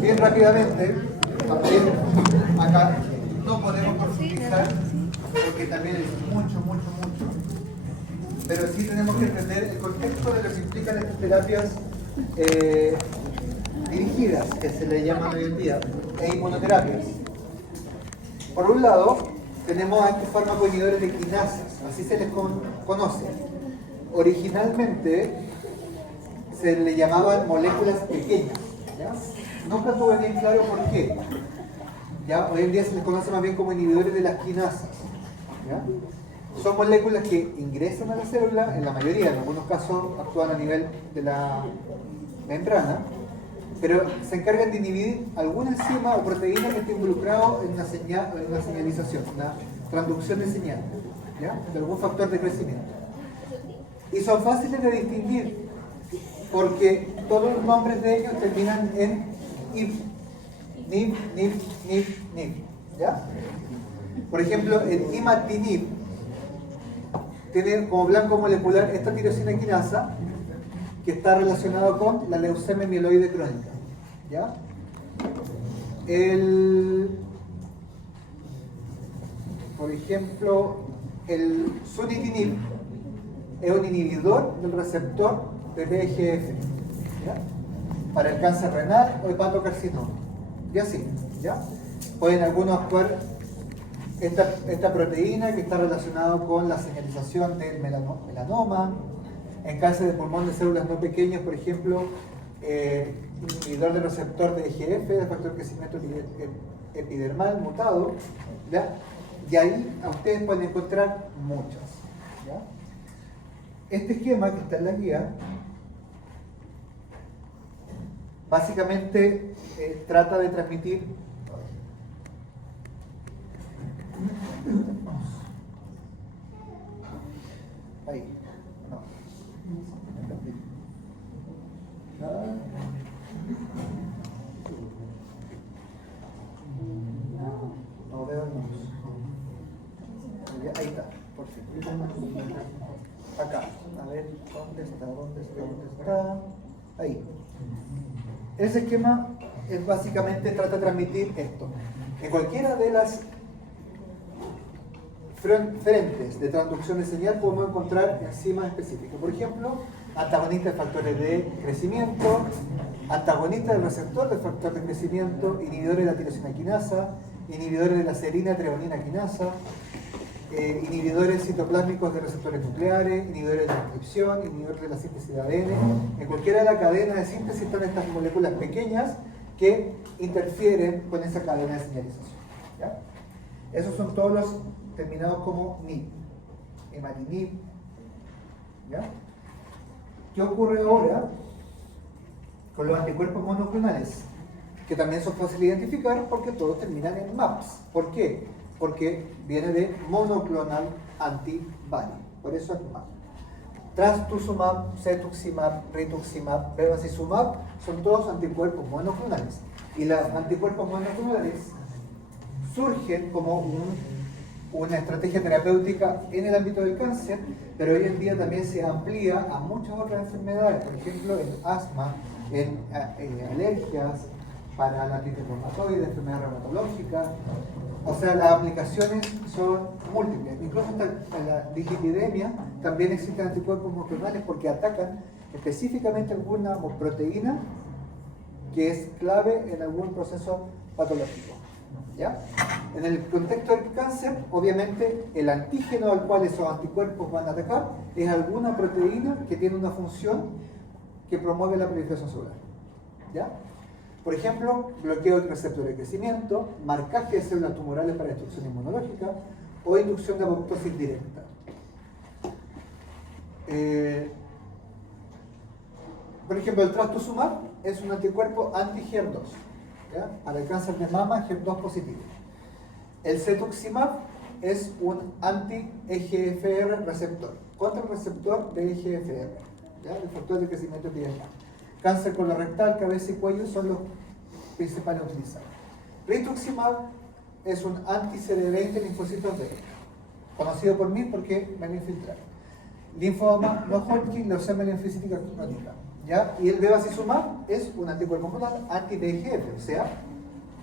Bien rápidamente, también acá no podemos profundizar porque también es mucho. Pero sí tenemos que entender el contexto de lo que implican estas terapias dirigidas, que se le llaman hoy en día, e inmunoterapias. Por un lado, tenemos a estos fármacos inhibidores de quinasas, así se les conoce. Originalmente se le llamaban moléculas pequeñas, ¿ya? Nunca tuve bien claro por qué. ¿Ya? Hoy en día se les conoce más bien como inhibidores de las quinasas, ¿ya? Son moléculas que ingresan a la célula, en la mayoría, en algunos casos actúan a nivel de la membrana, pero se encargan de inhibir alguna enzima o proteína que esté involucrado en una señalización, una transducción de señal, ¿ya? De algún factor de crecimiento. Y son fáciles de distinguir, porque todos los nombres de ellos terminan en NIP, ¿ya? Por ejemplo, el imatinib tiene como blanco molecular esta tirosina quinasa que está relacionado con la leucemia mieloide crónica, ¿ya? Por ejemplo, el sunitinib es un inhibidor del receptor de VEGF, ¿ya? Para el cáncer renal o hepatocarcinoma, y así, ¿ya? Pueden algunos actuar esta proteína que está relacionada con la señalización del melanoma, en cáncer de pulmón de células no pequeñas, por ejemplo, inhibidor del receptor de EGF, del factor de crecimiento epidermal mutado, ¿ya? Y ahí a ustedes pueden encontrar muchas, ¿ya? Este esquema que está en la guía básicamente trata de transmitir ahí, no. No veo el mouse. Ahí está, por fin. Acá, a ver, ¿dónde está? Ahí. Ese esquema es básicamente trata de transmitir esto. En cualquiera de las frentes de transducción de señal podemos encontrar enzimas específicas. Por ejemplo, antagonistas de factores de crecimiento, antagonistas del receptor del factor de crecimiento, inhibidores de la tirosina quinasa, inhibidores de la serina treonina quinasa, inhibidores citoplásmicos de receptores nucleares, inhibidores de la transcripción, inhibidores de la síntesis de ADN. En cualquiera de la cadena de síntesis están estas moléculas pequeñas que interfieren con esa cadena de señalización, ¿ya? Esos son todos los terminados como NIP, imatinib, ¿ya? ¿Qué ocurre ahora con los anticuerpos monoclonales? Que también son fáciles de identificar porque todos terminan en MAPS. ¿Por qué? Porque viene de monoclonal antibody, por eso es MAP. Trastuzumab, cetuximab, rituximab, bevacizumab son todos anticuerpos monoclonales. Y los anticuerpos monoclonales surgen como una estrategia terapéutica en el ámbito del cáncer, pero hoy en día también se amplía a muchas otras enfermedades, por ejemplo en asma, en alergias, para la artritis reumatoide, enfermedades reumatológicas. O sea, las aplicaciones son múltiples. Incluso en la dislipidemia también existen anticuerpos monoclonales porque atacan específicamente alguna proteína que es clave en algún proceso patológico, ¿ya? En el contexto del cáncer, obviamente, el antígeno al cual esos anticuerpos van a atacar es alguna proteína que tiene una función que promueve la proliferación celular, ¿ya? Por ejemplo, bloqueo del receptor de crecimiento, marcaje de células tumorales para destrucción inmunológica o inducción de apoptosis directa. Por ejemplo, el trastuzumab es un anticuerpo anti-HER2, ¿ya? Para el cáncer de mama, HER2 positivo. El cetuximab es un anti-EGFR receptor, contra el receptor de EGFR, ¿ya? El factor de crecimiento epidermal. Cáncer colorectal, cabeza y cuello son los principales utilizados. Rituximab es un anti-CD20 linfocitos B, conocido por mí porque me lo infiltraron. Linfoma no Hodgkin, leucemia linfocítica crónica, ¿ya? Y el bevacizumab es un anticuerpo monoclonal anti-VEGF, o sea,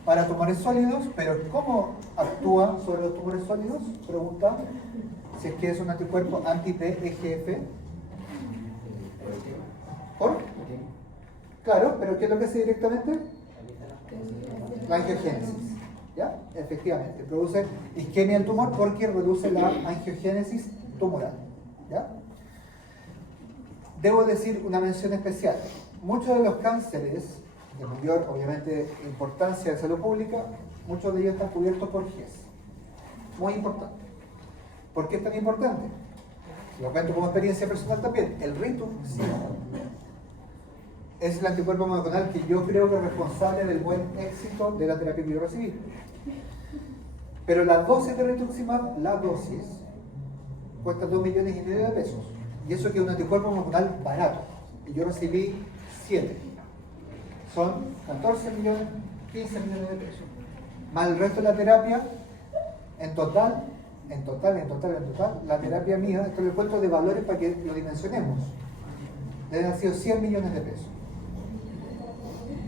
para tumores sólidos, pero ¿cómo actúa sobre los tumores sólidos? Pregunta, si es que es un anticuerpo anti-VEGF. ¿Por? Claro, pero ¿qué es lo que hace directamente? La angiogénesis, ¿ya? Efectivamente, produce isquemia del tumor porque reduce la angiogénesis tumoral, ¿ya? Debo decir una mención especial. Muchos de los cánceres de mayor, obviamente, importancia de salud pública, muchos de ellos están cubiertos por GES. Muy importante. ¿Por qué es tan importante? Lo cuento como experiencia personal también. El rituximab es el anticuerpo monoclonal que yo creo que es responsable del buen éxito de la terapia que yo recibí. Pero la dosis de rituximab, la dosis, cuesta 2,5 millones de pesos. Y eso que es un anticuerpo monoclonal barato. Y yo recibí 7. Son 14 millones, 15 millones de pesos. Más el resto de la terapia, en total, la terapia mía, esto lo encuentro de valores para que lo dimensionemos. Deben haber sido 100 millones de pesos.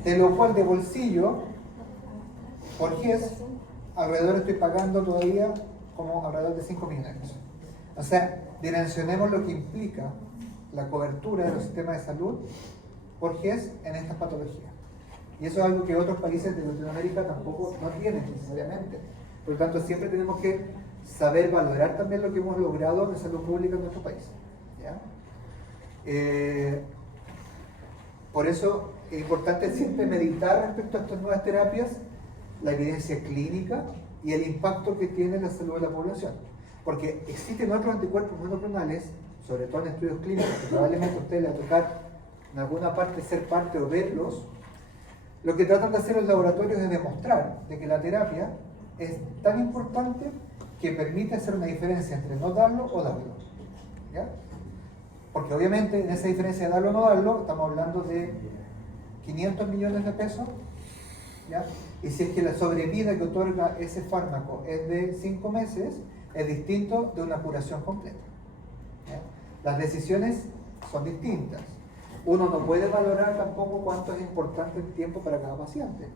De lo cual de bolsillo, por GES, alrededor estoy pagando todavía como alrededor de 5 millones de pesos. O sea, dimensionemos lo que implica la cobertura de los sistemas de salud por GES en estas patologías. Y eso es algo que otros países de Latinoamérica tampoco no tienen necesariamente. Por lo tanto, siempre tenemos que saber valorar también lo que hemos logrado en salud pública en nuestro país, ¿ya? Por eso es importante siempre meditar respecto a estas nuevas terapias, la evidencia clínica y el impacto que tiene en la salud de la población. Porque existen otros anticuerpos monoclonales, sobre todo en estudios clínicos, que probablemente a usted le va a tocar en alguna parte ser parte o verlos. Lo que tratan de hacer los laboratorios es demostrar de que la terapia es tan importante que permite hacer una diferencia entre no darlo o darlo, ¿ya? Porque obviamente en esa diferencia de darlo o no darlo estamos hablando de 500 millones de pesos, ¿ya? Y si es que la sobrevida que otorga ese fármaco es de 5 meses, es distinto de una curación completa, ¿ya? Las decisiones son distintas. Uno no puede valorar tampoco cuánto es importante el tiempo para cada paciente,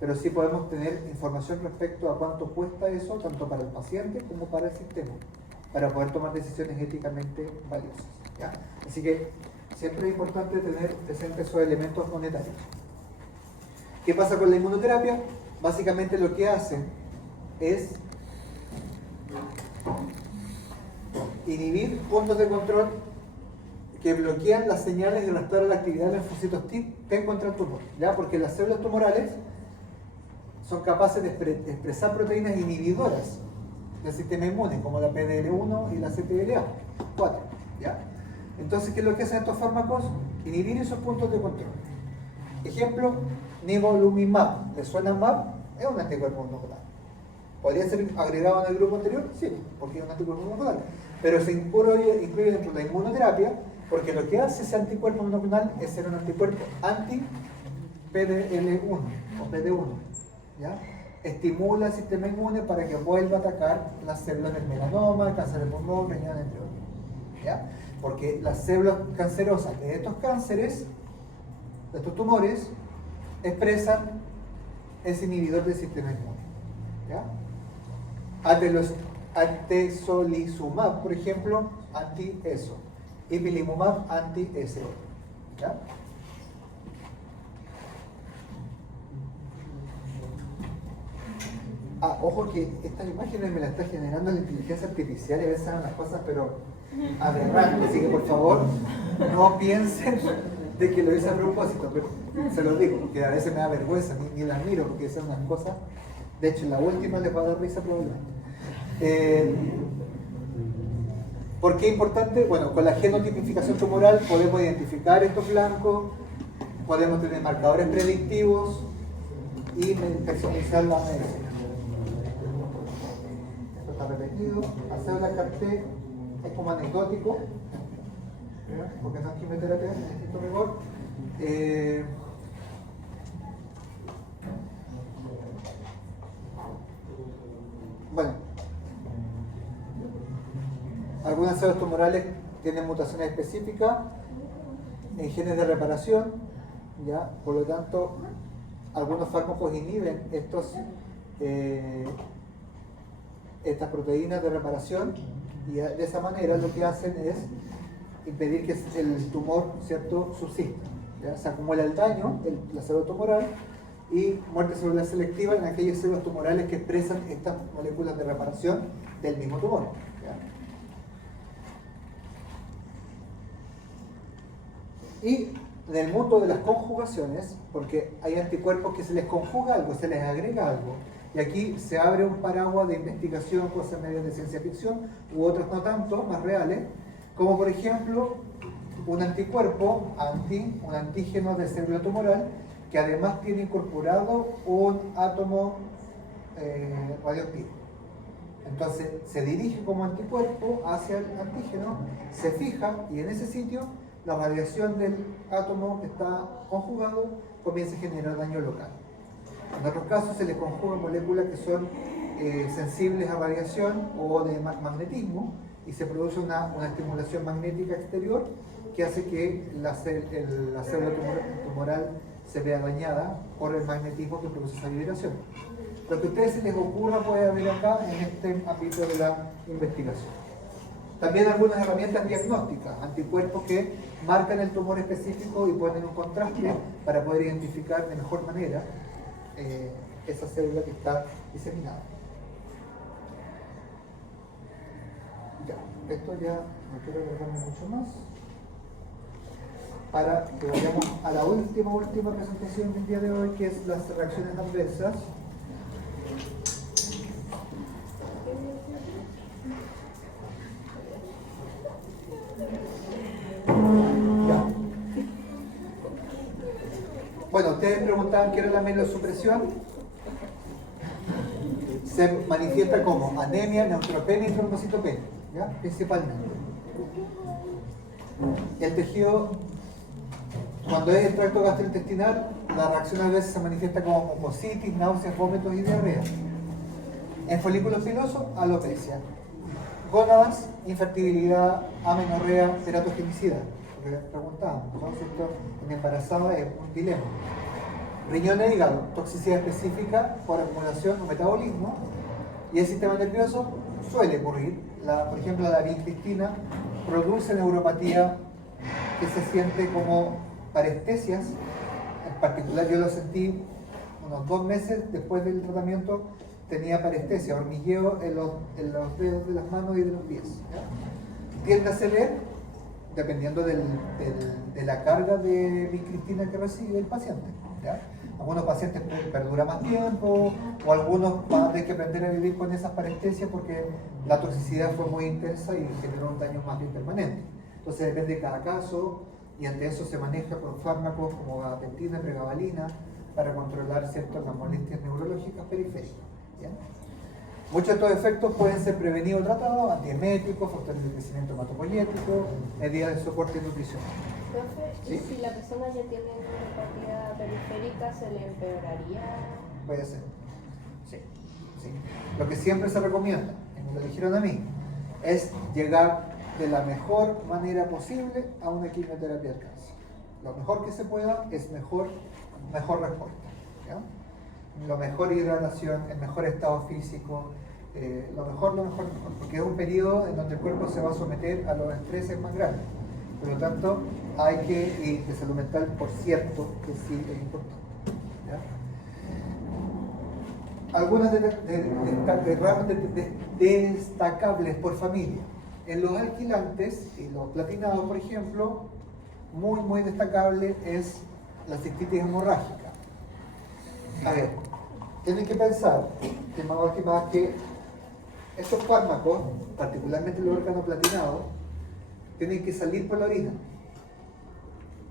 pero sí podemos tener información respecto a cuánto cuesta eso, tanto para el paciente como para el sistema, para poder tomar decisiones éticamente valiosas, ¿ya? Así que siempre es importante tener presentes esos elementos monetarios. ¿Qué pasa con la inmunoterapia? Básicamente lo que hace es inhibir puntos de control que bloquean las señales y restauran la actividad de los linfocitos T contra el tumor, ¿ya? Porque las células tumorales son capaces de expresar proteínas inhibidoras del sistema inmune, como la PDL1 y la CTLA4, ¿ya? Entonces, ¿qué es lo que hacen estos fármacos? Inhibir esos puntos de control. Ejemplo, nivolumab. ¿Le suena MAB? Es un anticuerpo monoclonal. ¿Podría ser agregado en el grupo anterior? Sí, porque es un anticuerpo monoclonal. Pero se incluye dentro de la inmunoterapia, porque lo que hace ese anticuerpo monoclonal es ser un anticuerpo anti-PDL1 o PD1, ¿ya? Estimula el sistema inmune para que vuelva a atacar las células del melanoma, el cáncer de pulmón, riñón, entre otros, ¿ya? Porque las células cancerosas de estos cánceres, de estos tumores, expresan ese inhibidor del sistema inmune, ¿ya? Atezolizumab, por ejemplo, anti-ESO. Ipilimumab, anti-ESO, ¿ya? Ojo que estas imágenes me las está generando la inteligencia artificial y a veces son unas cosas pero aberrantes, así que por favor no piensen de que lo hice a propósito, pero se los digo, porque a veces me da vergüenza, ni las miro porque son unas cosas, de hecho en la última les va a dar risa probablemente. ¿Por qué es importante? Bueno, con la genotipificación tumoral podemos identificar estos blancos, podemos tener marcadores predictivos y personalizar la medicina. Esto está repetido. Hacer la CAR-T es como anecdótico, porque no es quimioterapia, necesito rigor. Bueno, algunas células tumorales tienen mutaciones específicas en genes de reparación, ¿ya? Por lo tanto, algunos fármacos inhiben estas proteínas de reparación y de esa manera lo que hacen es impedir que el tumor, ¿cierto?, subsista, ¿ya? Se acumula el daño, la célula tumoral, y muerte celular selectiva en aquellas células tumorales que expresan estas moléculas de reparación del mismo tumor, ¿ya? Y en el mundo de las conjugaciones, porque hay anticuerpos que se les conjuga algo, se les agrega algo, y aquí se abre un paraguas de investigación, cosas medias de ciencia ficción, u otras no tanto, más reales, como por ejemplo un anticuerpo, un antígeno de célula tumoral, que además tiene incorporado un átomo radioactivo. Entonces se dirige como anticuerpo hacia el antígeno, se fija y en ese sitio la radiación del átomo que está conjugado comienza a generar daño local. En otros casos se le conjugan moléculas que son sensibles a radiación o de magnetismo y se produce una estimulación magnética exterior que hace que la célula tumoral se vea dañada por el magnetismo que produce esa vibración. Lo que a ustedes se les ocurra puede haber acá en este ámbito de la investigación. También algunas herramientas diagnósticas, anticuerpos que marcan el tumor específico y ponen un contraste para poder identificar de mejor manera esa célula que está diseminada. Ya, esto ya no quiero alargarme mucho más. Para que vayamos a la última presentación del día de hoy, que es las reacciones adversas. Ya. Bueno, ustedes preguntaban qué era la mielosupresión. Se manifiesta como anemia, neutropenia y trombocitopenia, ¿ya? Principalmente. El tejido, cuando es el tracto gastrointestinal, la reacción a veces se manifiesta como mucositis, náuseas, vómitos y diarrea. En folículos pilosos, alopecia. Gónadas, infertilidad, amenorrea, teratogenicidad. Porque preguntábamos, ¿no? Esto en embarazada es un dilema. Riñones e hígado, toxicidad específica por acumulación o metabolismo. Y el sistema nervioso suele ocurrir. Por ejemplo, la vincristina produce neuropatía que se siente como parestesias. En particular, yo lo sentí unos 2 meses después del tratamiento. Tenía parestesia, hormigueo en los dedos de las manos y de los pies, ¿ya? Tiende a ceder dependiendo de la carga de vincristina que recibe el paciente, ¿ya? Algunos pacientes perdura más tiempo, o algunos van a tener que aprender a vivir con esas parestesias porque la toxicidad fue muy intensa y generó un daño más bien permanente. Entonces depende de cada caso, y ante eso se maneja con fármacos como gabapentina, pregabalina, para controlar las molestias neurológicas periféricas, ¿ya? Muchos de estos efectos pueden ser prevenidos o tratados, antieméticos, factores de crecimiento hematopoyético, medidas de soporte nutricional. Profe, ¿y si la persona ya tiene neuropatía periférica, se le empeoraría? Puede ser. Sí. Lo que siempre se recomienda, y me lo dijeron a mí, es llegar de la mejor manera posible a una quimioterapia del cáncer. Lo mejor que se pueda es mejor respuesta, ¿ya? Lo mejor hidratación, el mejor estado físico, lo mejor, porque es un periodo en donde el cuerpo se va a someter a los estreses más grandes. Por lo tanto, y de salud mental, por cierto, que sí es importante, ¿ya? Algunas destacables por familia. En los alquilantes y los platinados, por ejemplo, muy destacable es la cistitis hemorrágica. A ver, tienen que pensar que estos fármacos, particularmente los organoplatinados, tienen que salir por la orina.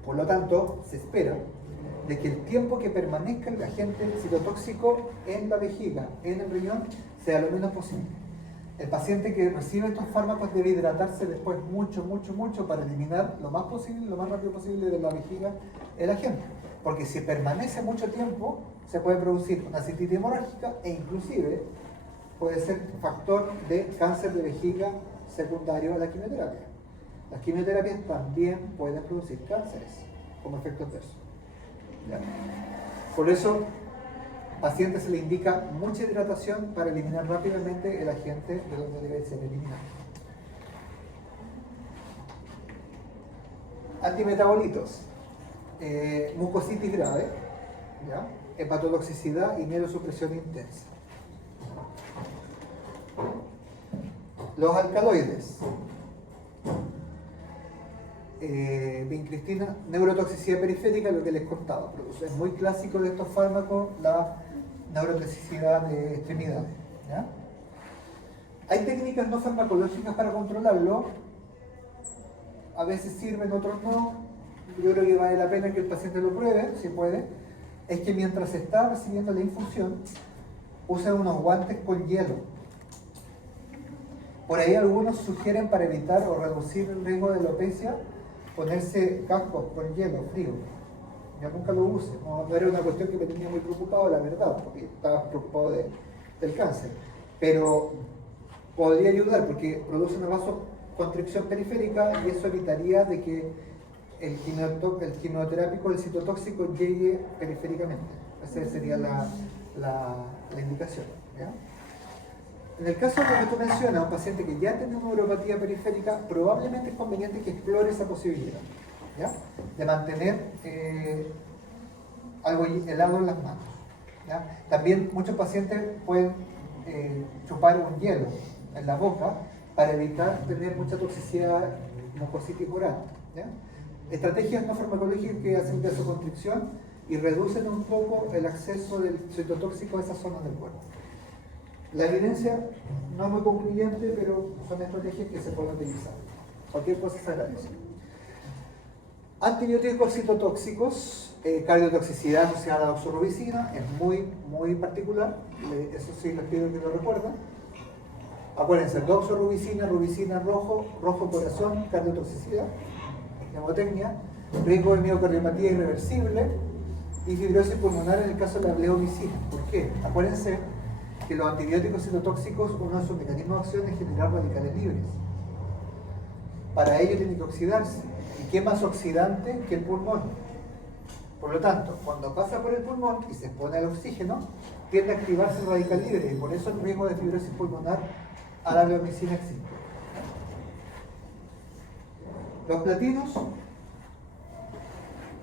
Por lo tanto, se espera de que el tiempo que permanezca el agente citotóxico en la vejiga, en el riñón, sea lo menos posible. El paciente que recibe estos fármacos debe hidratarse después mucho para eliminar lo más posible, lo más rápido posible de la vejiga el agente. Porque si permanece mucho tiempo, se puede producir una cistitis hemorrágica e inclusive puede ser factor de cáncer de vejiga secundario a la quimioterapia. Las quimioterapias también pueden producir cánceres como efecto adverso. ¿Ya? Por eso, al paciente se le indica mucha hidratación para eliminar rápidamente el agente de donde debe ser eliminado. Antimetabolitos, mucositis grave, ¿ya? Hepatotoxicidad y neurosupresión intensa. Los alcaloides, vincristina, neurotoxicidad periférica, lo que les contaba, es muy clásico de estos fármacos la neurotoxicidad de extremidades. ¿Ya? Hay técnicas no farmacológicas para controlarlo, a veces sirven, otros no. Yo creo que vale la pena que el paciente lo pruebe, si puede. Es que mientras está recibiendo la infusión, usen unos guantes con hielo. Por ahí algunos sugieren, para evitar o reducir el riesgo de alopecia, ponerse cascos con hielo frío. Yo nunca lo use, no era una cuestión que me tenía muy preocupado, la verdad, porque estaba preocupado del cáncer. Pero podría ayudar porque produce una vasoconstricción periférica y eso evitaría de que el quimioterápico, el citotóxico, llegue periféricamente. Esa sería la indicación. ¿Ya? En el caso de lo que tú mencionas, un paciente que ya tiene una neuropatía periférica, probablemente es conveniente que explore esa posibilidad, ¿ya? De mantener algo helado en las manos. ¿Ya? También muchos pacientes pueden chupar un hielo en la boca para evitar tener mucha toxicidad mucositis oral. ¿Ya? Estrategias no farmacológicas que hacen vasoconstricción y reducen un poco el acceso del citotóxico a esas zonas del cuerpo. La evidencia no es muy concluyente, pero son estrategias que se pueden utilizar. Cualquier cosa se agradece. Antibióticos citotóxicos, cardiotoxicidad asociada a la doxorubicina, es muy particular, eso sí les pido que lo recuerden. Acuérdense, doxorubicina, rubicina rojo, rojo corazón, cardiotoxicidad, neumotecnia, riesgo de miocardiopatía irreversible y fibrosis pulmonar en el caso de la bleomicina. ¿Por qué? Acuérdense que los antibióticos citotóxicos, uno de sus mecanismos de acción es generar radicales libres. Para ello tiene que oxidarse. ¿Y qué más oxidante que el pulmón? Por lo tanto, cuando pasa por el pulmón y se expone al oxígeno, tiende a activarse el radical libre y por eso el riesgo de fibrosis pulmonar a la bleomicina existe. Los platinos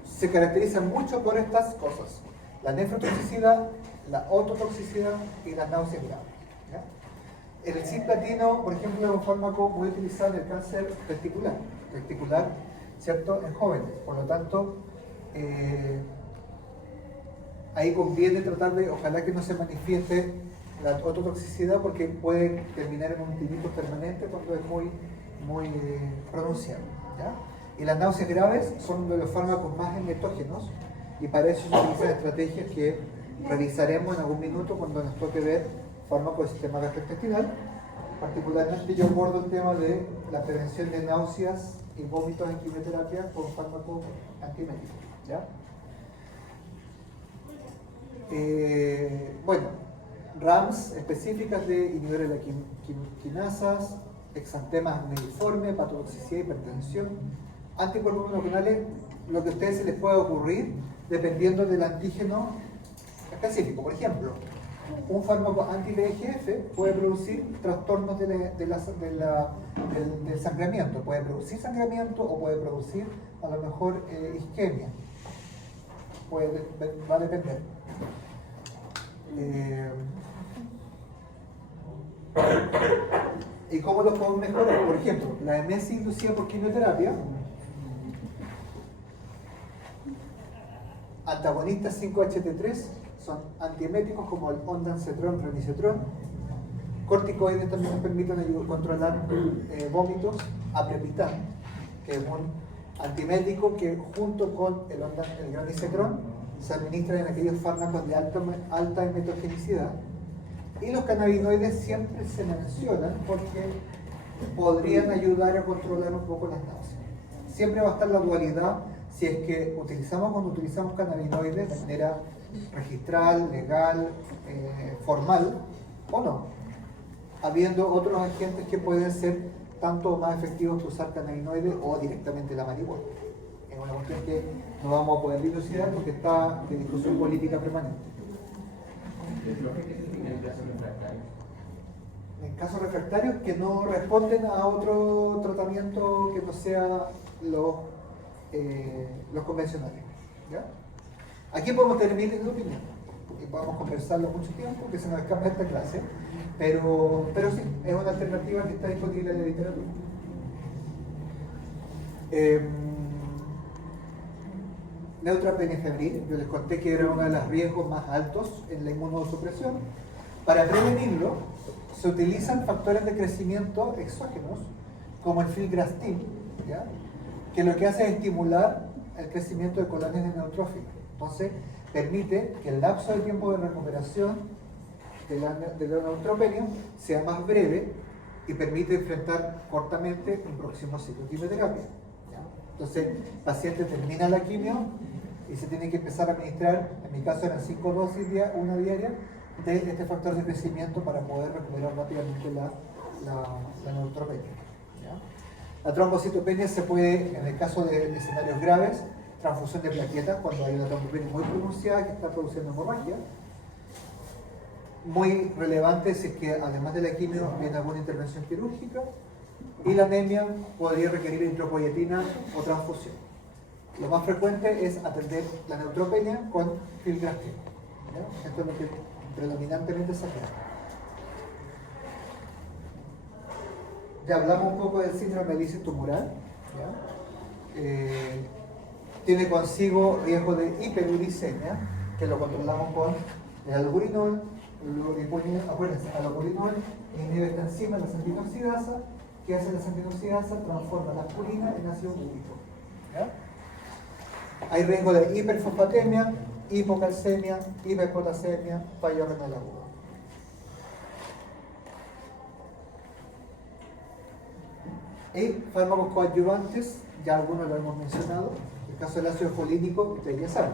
se caracterizan mucho por estas cosas: la nefrotoxicidad, la ototoxicidad y las náuseas graves. ¿Ya? El cisplatino, por ejemplo, es un fármaco muy utilizado en el cáncer testicular, ¿cierto?, en jóvenes. Por lo tanto, ahí conviene tratar de, ojalá que no se manifieste la ototoxicidad, porque puede terminar en un tinnitus permanente cuando es muy pronunciado. ¿Ya? Y las náuseas graves son uno de los fármacos más emetógenos y para eso se utilizan estrategias que revisaremos en algún minuto cuando nos toque ver fármacos del sistema gastrointestinal. Particularmente yo abordo el tema de la prevención de náuseas y vómitos en quimioterapia con fármacos antieméticos. ¿Ya? Bueno, RAMs específicas de inhibidores de la quinasas, exantemas neiforme, hepatotoxicidad, hipertensión, anticuerpos monoclonales, lo que a ustedes se les pueda ocurrir dependiendo del antígeno específico. Por ejemplo, un fármaco anti-VEGF puede producir trastornos del sangramiento, puede producir sangramiento o puede producir a lo mejor isquemia, va a depender. ¿Y cómo lo podemos mejorar? Por ejemplo, la emesis inducida por quimioterapia, antagonistas 5-HT3, son antieméticos como el ondansetron, renisetron. Corticoides también nos permiten controlar vómitos. Aprepitan, que es un antimético que junto con el granisetron se administra en aquellos fármacos de alta emetogenicidad. Y los cannabinoides siempre se mencionan porque podrían ayudar a controlar un poco las náuseas. Siempre va a estar la dualidad si es que cuando utilizamos cannabinoides de manera registral, legal, formal o no, habiendo otros agentes que pueden ser tanto o más efectivos que usar cannabinoides o directamente la marihuana. Es una cuestión que no vamos a poder dilucidar porque está en discusión política permanente. En casos refractarios que no responden a otro tratamiento que no sea los convencionales. ¿Ya? Aquí podemos tener miles de opiniones y podemos conversarlo mucho tiempo, que se nos escapa esta clase, pero sí, es una alternativa que está disponible en la literatura. Neutropenia-febril, yo les conté que era uno de los riesgos más altos en la inmunosupresión. Para prevenirlo, se utilizan factores de crecimiento exógenos, como el filgrastim, ¿ya? Que lo que hace es estimular el crecimiento de colonias neutrófilas. Entonces, permite que el lapso de tiempo de recuperación de la neutropenia sea más breve y permite enfrentar cortamente un próximo ciclo de quimioterapia. ¿Ya? Entonces, el paciente termina la quimio y se tiene que empezar a administrar, en mi caso eran 5 dosis, una diaria, de este factor de crecimiento para poder recuperar rápidamente la neutropenia. ¿Ya? La trombocitopenia se puede, en el caso de escenarios graves, transfusión de plaquetas, cuando hay una trombopenia muy pronunciada que está produciendo hemorragia. Muy relevante si es que además de la quimio viene alguna intervención quirúrgica, y la anemia podría requerir eritropoyetina o transfusión. Lo más frecuente es atender la neutropenia con filgrastim. Esto es lo que predominantemente se hace. Ya hablamos un poco del síndrome de lisis tumoral. Tiene consigo riesgo de hiperuricemia, que lo controlamos con el alburinol. Acuérdense, el alburinol inhibe esta enzima, la santinoxidasa, que hace la santinoxidasa, transforma la aspirina en ácido úrico. Hay riesgo de hiperfosfatemia, hipocalcemia, hiperpotasemia, fallo renal agudo. Y fármacos coadyuvantes, ya algunos lo hemos mencionado. En el caso del ácido folínico, ustedes ya saben,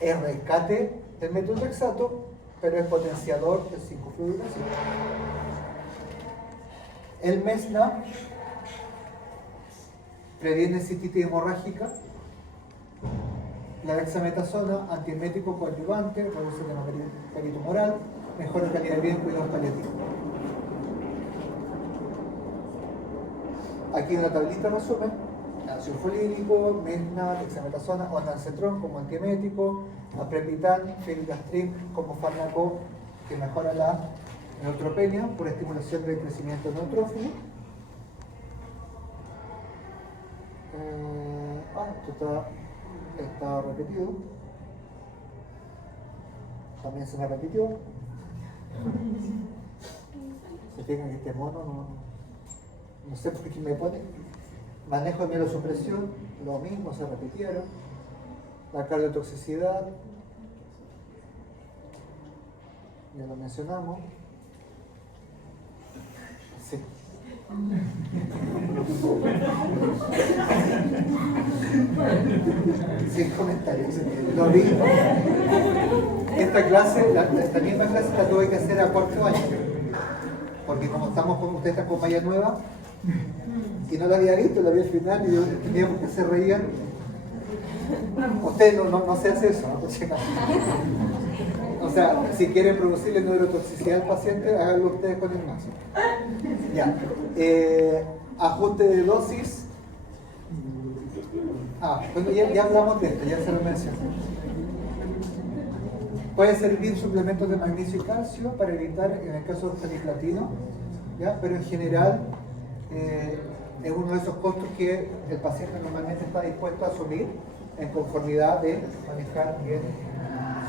es rescate del metiltrexato, pero es potenciador del 5-fluorouracilo. El mesna previene cistitis hemorrágica. La dexametasona, antiemético coadyuvante, reduce el edema peritumoral, mejora calidad de vida en cuidados paliativos. Aquí una tablita resumen: ácido folínico, mesna, dexametasona, ondansetron como antiemético, aprepitan, filgrastim como fármaco que mejora la neutropenia por estimulación del crecimiento neutrófilo. Esto está repetido. También se me repitió. Se fijan que este mono no sé por qué me pone. Manejo de mielosupresión, lo mismo, se repitieron. La cardiotoxicidad, ya lo mencionamos. Sí. Sin comentarios. Lo vi. Esta clase, esta misma clase la tuve que hacer a 4 años. Porque como estamos con ustedes, esta compañía nueva, y no la había visto, la vi al final y yo teníamos que se reían. Usted no se hace eso, ¿no? O sea, si quieren producirle neurotoxicidad al paciente, háganlo ustedes con Ignacio. Ya. Ajuste de dosis. Bueno, ya hablamos de esto, ya se lo mencioné. Puede servir suplementos de magnesio y calcio para evitar, en el caso del feniplatino, ¿ya? Pero en general es uno de esos costos que el paciente normalmente está dispuesto a asumir en conformidad de manejar bien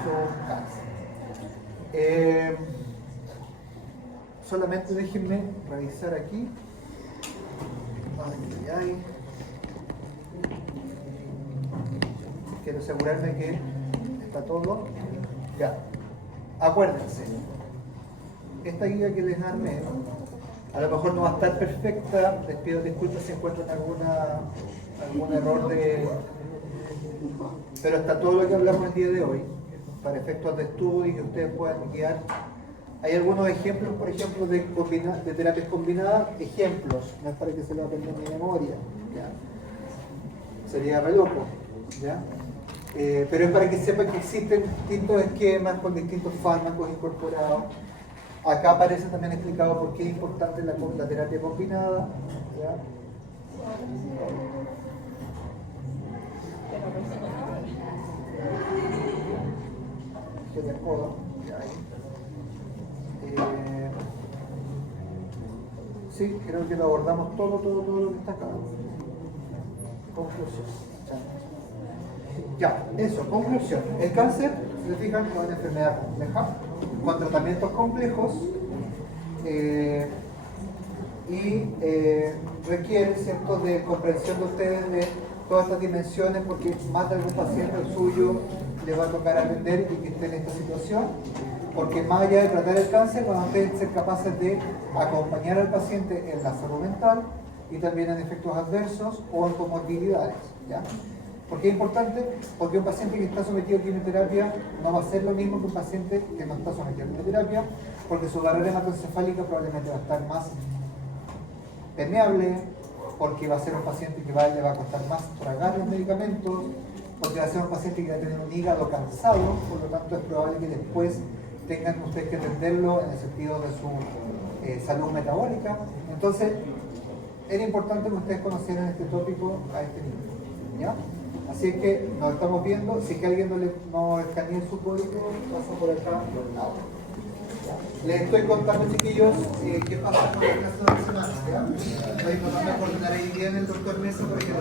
su cáncer. Solamente déjenme revisar aquí. Quiero asegurarme que está todo. Ya. Acuérdense, esta guía que les armé a lo mejor no va a estar perfecta. Les pido disculpas si encuentran algún error pero está todo lo que hablamos el día de hoy para efectos de estudio y que ustedes puedan guiar Hay algunos ejemplos, por ejemplo, de terapias combinadas, ejemplos, no es para que se lo aprendan de memoria, ¿ya? Sería re loco, ¿ya? Pero es para que sepan que existen distintos esquemas con distintos fármacos incorporados. Acá aparece también explicado por qué es importante la terapia combinada, ¿ya? Sí, creo que lo abordamos todo lo que está acá. Conclusión. Ya, eso, conclusión. El cáncer, si se fijan, es una enfermedad compleja, con tratamientos complejos y requiere, ¿cierto?, de comprensión de ustedes de todas estas dimensiones, porque más de algún paciente el suyo le va a tocar atender y que esté en esta situación, porque más allá de tratar el cáncer, van a ustedes ser capaces de acompañar al paciente en la salud mental y también en efectos adversos o en comorbilidades, ¿ya? ¿Por qué es importante? Porque un paciente que está sometido a quimioterapia no va a ser lo mismo que un paciente que no está sometido a quimioterapia, porque su barrera hematoencefálica probablemente va a estar más permeable, porque va a ser un paciente que le va a costar más tragar los medicamentos, porque va a ser un paciente que va a tener un hígado cansado, por lo tanto es probable que después tengan ustedes que atenderlo en el sentido de su salud metabólica. Entonces, era importante que ustedes conocieran este tópico a este nivel, ¿ya? Así que nos estamos viendo. Si es que alguien no escanea su código, pasa por acá. Les estoy contando, chiquillos, qué pasa con la clase de la semana, ¿ya? Estoy tratando de coordinar ahí bien el doctor Mesa para que